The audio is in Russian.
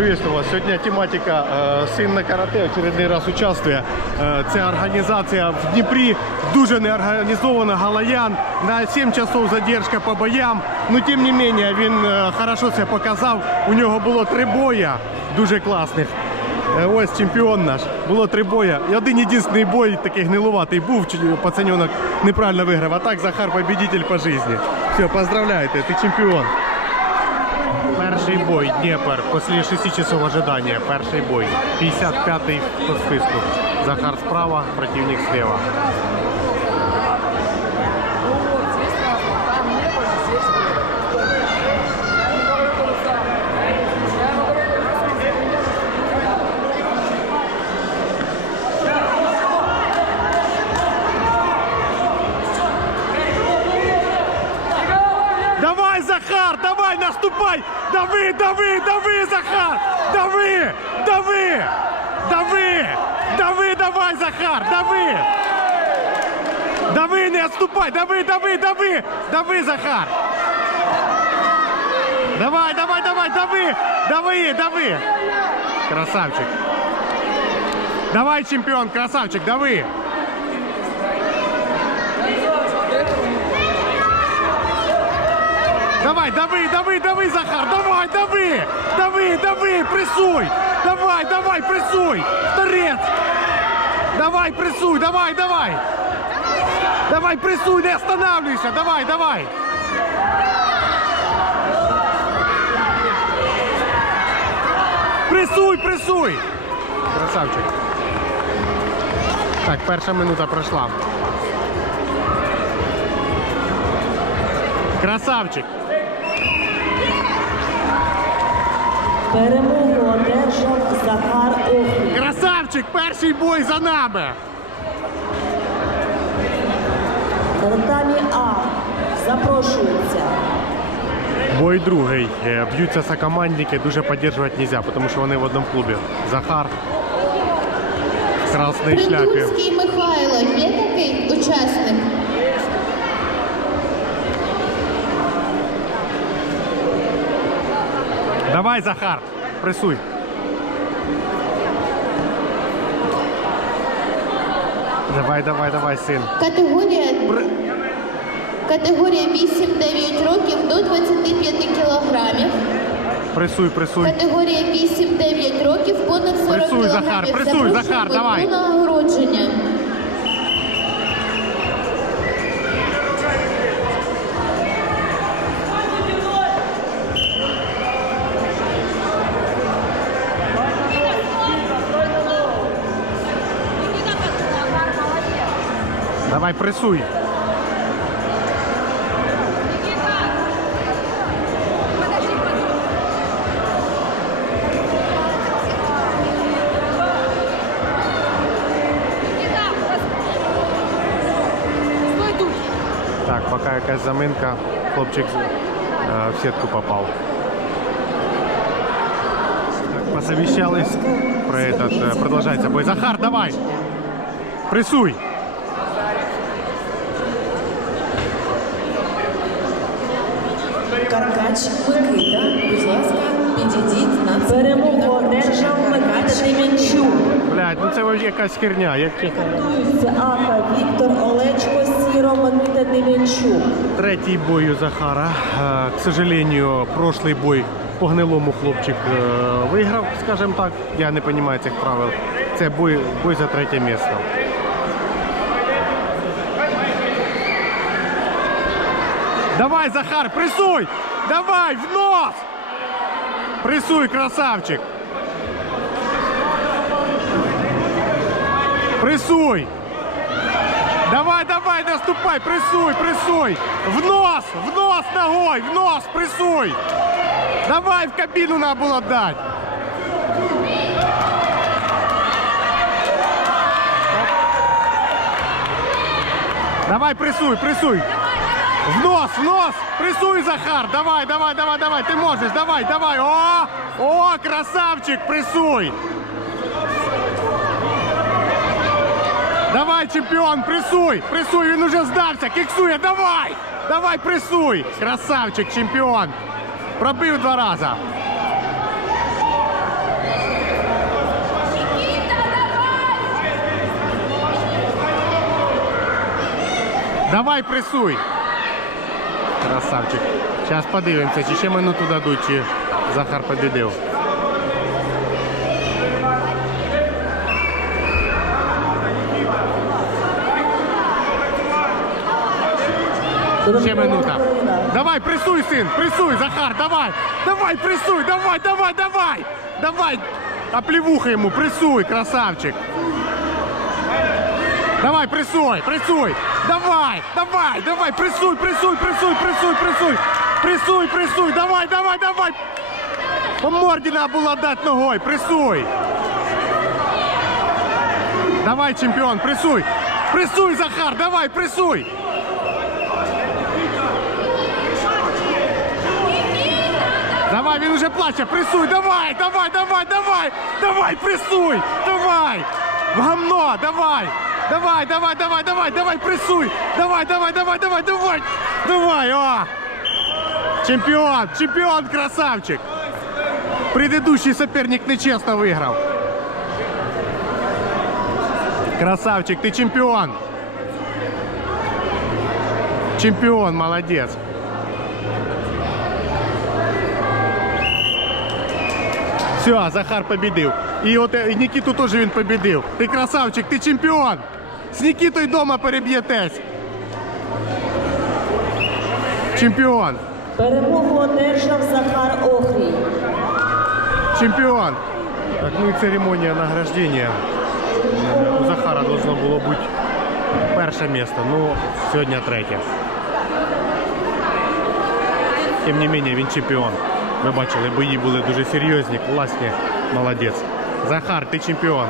Приветствую вас. Сегодня тематика э, «Сын на карате», очередний раз участвує. Е, Це організація в Дніпрі, дуже неорганізована Галаян. На 7 часов задержка по боям. Ну, тим не менее, він е, хорошо це показав. У нього було три боя дуже класних. Е, Ось чемпіон наш. Було три боя. І один єдиний бой такий гнилуватий був. Пацаненок неправильно виграв. А так Захар победитель по житті. Все, поздравляйте, ти чемпіон. Перший бой, Дніпр, після 6 часов ожидання, перший бой. 55-й по списку. Захар справа, противник слева. Наступай! Дави, дави, дави, Захар! Дави! Дави! Дави! Дави, давай, Захар! Дави! Дави, не отступай! Дави, дави, дави! Дави, Захар! Давай, давай, давай, дави! Дави, дави! Красавчик! Давай, чемпион, красавчик, дави! Давай, дави, дави, дави, Захар, давай, дави, дави, дави, прессуй, давай, давай, прессуй, торец, давай, прессуй, давай, давай, давай, прессуй, не останавливайся, давай, давай. Прессуй, прессуй. Красавчик. Так, перша минута пройшла. Красавчик. Перемогу одержав Захар Охрій. Красавчик, перший бой за нами. Татамі А запрошується. Бой другий. Е, Б'ються сокомандники, дуже підтримувати не можна, тому що вони в одному клубі. Захар в красній шляпі. Придурський Михайло, є такий учасник? Давай, Захар, пресуй. Давай, давай, давай, син. Категорія, Пр- категорія 8-9 років до 25 кілограмів. Пресуй, пресуй. Категорія 8-9 років понад 40 Пресуй, Захар, пресуй, Запрошуємо Захар, давай. до нагородження. Давай, пресуй. Так, пока якась заминка, хлопчик е, в сітку попав. Так, посовещались про этот, е, продолжается бой. Захар, давай! Прессуй! Каркач Микита, будь ласка, підійдіть на Перемогу одержав Микита Дем'янчук. Блядь, ну це вже якась херня. Як чесно. Ака Віктор Олечко Сіро Микита Дем'янчук. Третій бой у Захара. Е, К сожалению, прошлый бой по гнилому хлопчик е, виграв, скажімо так. Я не розумію цих правил. Це бой, бой за третє місце. Давай, Захар, прессуй! Давай, в нос! Прессуй, красавчик! Прессуй! Давай, давай, наступай, прессуй, прессуй! В нос, в нос ногой, в нос, прессуй! Давай, в кабину надо было дать! Давай, прессуй, прессуй! Нос, нос! Прессуй, Захар! Давай, давай, давай, давай! Ты можешь! Давай, давай! О! О, красавчик! Прессуй! Давай, чемпион, прессуй! Прессуй, он уже сдався! Киксує, давай! Давай, прессуй! Красавчик, чемпион, Пробив два раза. Давай, прессуй! Красавчик. Зараз подивимося, чи ще минуту дадуть, чи Захар побідив. Ще минута. Давай, пресуй, сын, пресуй, Захар, давай. Давай, пресуй, давай, давай, давай. Давай. Оплевуха ему, прессуй, красавчик. Давай, прессуй, прессуй. Давай, давай, давай, прессуй, прессуй, прессуй, прессуй, прессуй. Прессуй, прессуй, давай, давай, давай. По морді надо було дати ногою, прессуй. Давай, чемпіон, прессуй. Прессуй, Захар, давай, прессуй. Давай, він уже плаче, пресуй, давай, давай, давай, давай, давай, пресуй, давай, в гамно, давай, давай, давай, давай, давай, давай, пресуй, давай, давай, давай, давай, давай, давай, о! Чемпіон, чемпіон, красавчик. Предыдущий соперник нечесно виграв. Красавчик, ти чемпіон. Чемпіон, молодець. Все, Захар победил. І от е, Нікіту теж він победив. Ти красавчик, ти чемпіон. З Нікітою дома переб'єтесь. Чемпіон. Перемогу одержав Захар Охрій. Чемпіон. Так, ну і церемонія награждення. У Захара должно було бути перше місце, ну сьогодні третє. Тим не менше, він чемпіон. Ви бачили, бої були дуже серйозні, класні. Молодець. Захар, ти чемпіон.